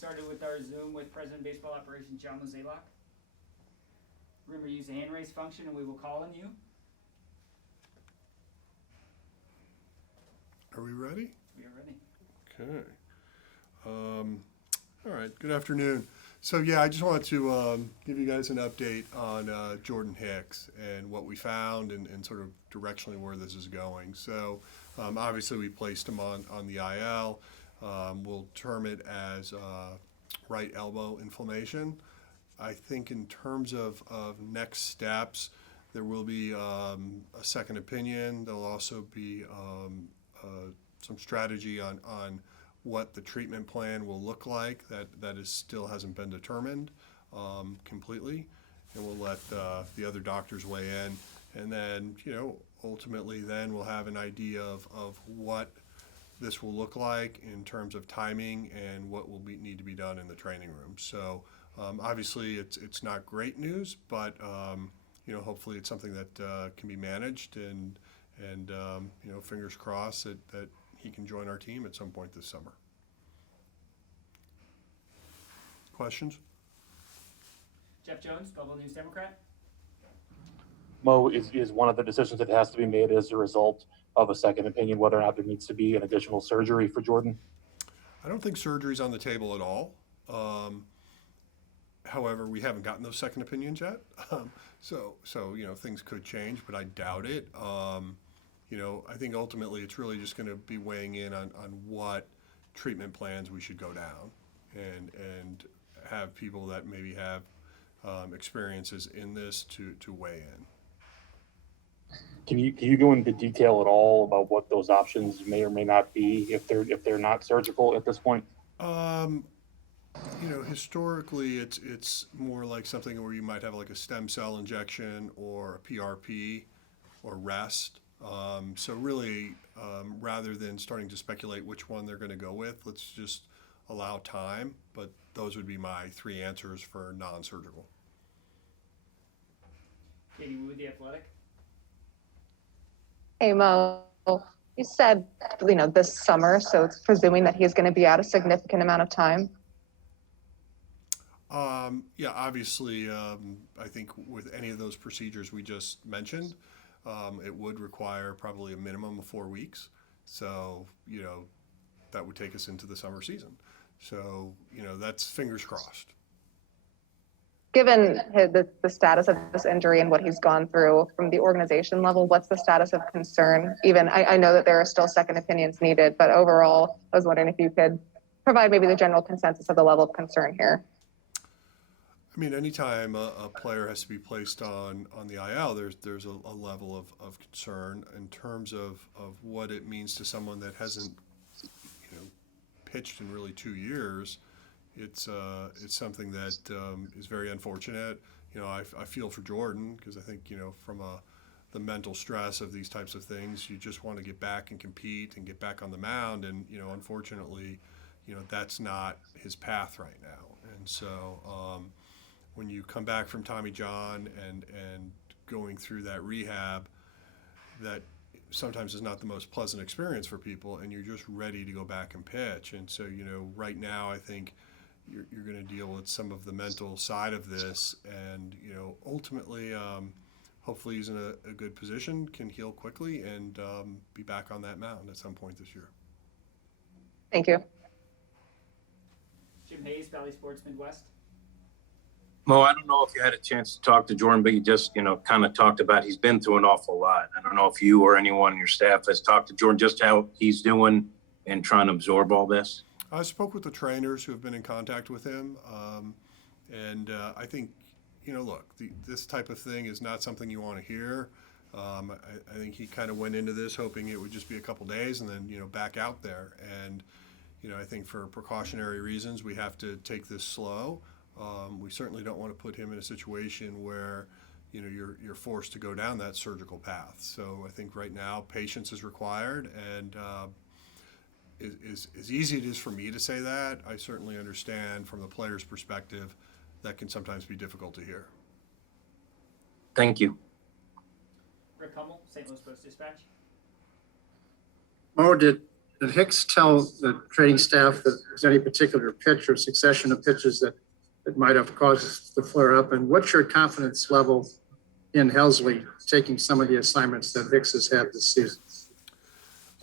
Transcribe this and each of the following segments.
started with our Zoom with President of Baseball Operations John Mozeliak. Remember to use the hand raise function and we will call on you. Are we ready? We are ready. Okay. All right, good afternoon. So yeah, I just wanted to give you guys an update on Jordan Hicks and what we found and sort of directionally where this is going. So obviously we placed him on the IL. We'll term it as right elbow inflammation. I think in terms of next steps, there will be a second opinion. There'll also be some strategy on what the treatment plan will look like. That is still hasn't been determined completely, and we'll let the other doctors weigh in. And then, ultimately then we'll have an idea of what this will look like in terms of timing and what will need to be done in the training room. So obviously it's not great news, but hopefully it's something that can be managed, and fingers crossed that he can join our team at some point this summer. Questions? Jeff Jones, Global News Democrat. Mo, is one of the decisions that has to be made as a result of a second opinion, whether or not there needs to be an additional surgery for Jordan? I don't think surgery's on the table at all. However, we haven't gotten those second opinions yet. So things could change, but I doubt it. I think ultimately it's really just going to be weighing in on what treatment plans we should go down and have people that maybe have experiences in this to weigh in. Can you go into detail at all about what those options may or may not be if they're not surgical at this point? Historically it's more like something where you might have like a stem cell injection or a PRP or rest. So really, rather than starting to speculate which one they're going to go with, let's just allow time. But those would be my three answers for non-surgical. Katie Wu, The Athletic. Hey, Mo, you said, this summer, so it's presuming that he's going to be out a significant amount of time. Yeah, obviously, I think with any of those procedures we just mentioned, it would require probably a minimum of 4 weeks. So, that would take us into the summer season. So, that's fingers crossed. Given the status of this injury and what he's gone through from the organization level, what's the status of concern? Even I know that there are still second opinions needed, but overall, I was wondering if you could provide maybe the general consensus of the level of concern here. I mean, anytime a player has to be placed on the IL, there's a level of concern in terms of what it means to someone that hasn't, pitched in really 2 years. It's something that is very unfortunate. I feel for Jordan because I think, from the mental stress of these types of things, you just want to get back and compete and get back on the mound. And, unfortunately, that's not his path right now. And so when you come back from Tommy John and going through that rehab, that sometimes is not the most pleasant experience for people, and you're just ready to go back and pitch. And so, right now I think you're going to deal with some of the mental side of this, and ultimately, hopefully he's in a good position, can heal quickly, and be back on that mound at some point this year. Thank you. Jim Hayes, Valley Sports Midwest. Mo, I don't know if you had a chance to talk to Jordan, but you just, kind of talked about he's been through an awful lot. I don't know if you or anyone on your staff has talked to Jordan, just how he's doing and trying to absorb all this. I spoke with the trainers who have been in contact with him, and I think, look, this type of thing is not something you want to hear. I think he kind of went into this hoping it would just be a couple days and then, back out there. And, I think for precautionary reasons, we have to take this slow. We certainly don't want to put him in a situation where, you're forced to go down that surgical path. So I think right now patience is required, and as easy it is for me to say that, I certainly understand from the player's perspective that can sometimes be difficult to hear. Thank you. Rick Hummel, St. Louis Post-Dispatch. Mo, did did Hicks tell the training staff that there's any particular pitch or succession of pitches that might have caused the flare up? And what's your confidence level in Helsley taking some of the assignments that Hicks has had this season?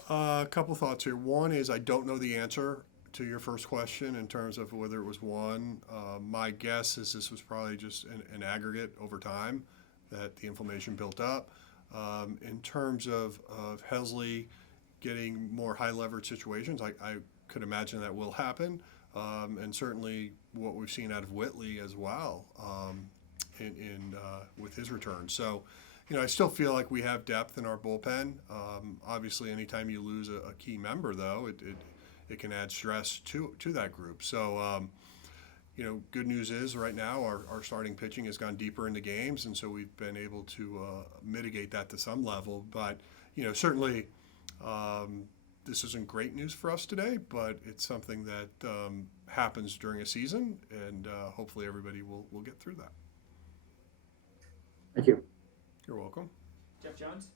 A couple thoughts here. One is I don't know the answer to your first question in terms of whether it was one. My guess is this was probably just an aggregate over time that the inflammation built up. In terms of Helsley getting more high leverage situations, I could imagine that will happen. And certainly what we've seen out of Whitley as well with his return. So, I still feel like we have depth in our bullpen. Obviously, anytime you lose a key member, though, it can add stress to that group. So, good news is right now our starting pitching has gone deeper into games, and so we've been able to mitigate that to some level. But, certainly this isn't great news for us today, but it's something that happens during a season, and hopefully everybody will get through that. Thank you. You're welcome. Jeff Jones?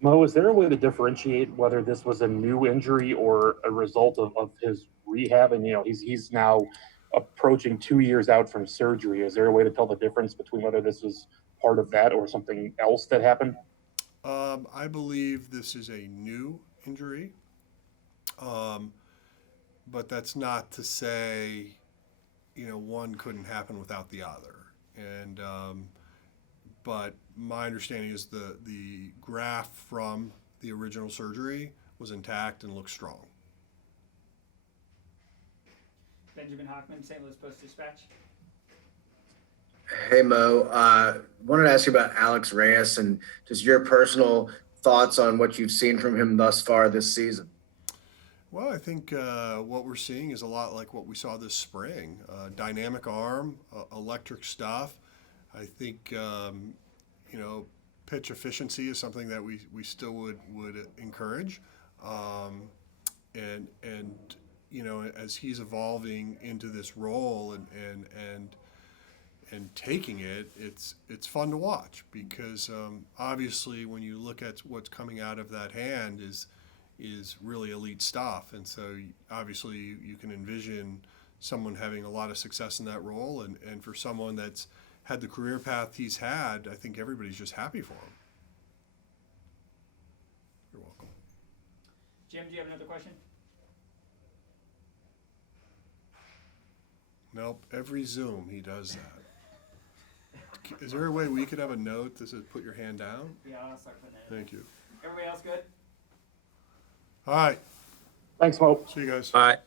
Mo, is there a way to differentiate whether this was a new injury or a result of his rehab? And, he's now approaching 2 years out from surgery. Is there a way to tell the difference between whether this was part of that or something else that happened? I believe this is a new injury, but that's not to say, one couldn't happen without the other. And but my understanding is the graft from the original surgery was intact and looked strong. Benjamin Hockman, St. Louis Post-Dispatch. Hey, Mo. Wanted to ask you about Alex Reyes and just your personal thoughts on what you've seen from him thus far this season. Well, I think what we're seeing is a lot like what we saw this spring. Dynamic arm, electric stuff. I think, pitch efficiency is something that we still would encourage. And as he's evolving into this role and taking it, it's fun to watch because obviously when you look at what's coming out of that hand is really elite stuff. And so obviously you can envision someone having a lot of success in that role. And for someone that's had the career path he's had, I think everybody's just happy for him. You're welcome. Jim, do you have another question? Nope, every Zoom he does that. Is there a way we could have a note that says put your hand down? Yeah, I'll start putting that in. Thank you. Everybody else good? All right, Thanks, Mo. see you guys. Bye.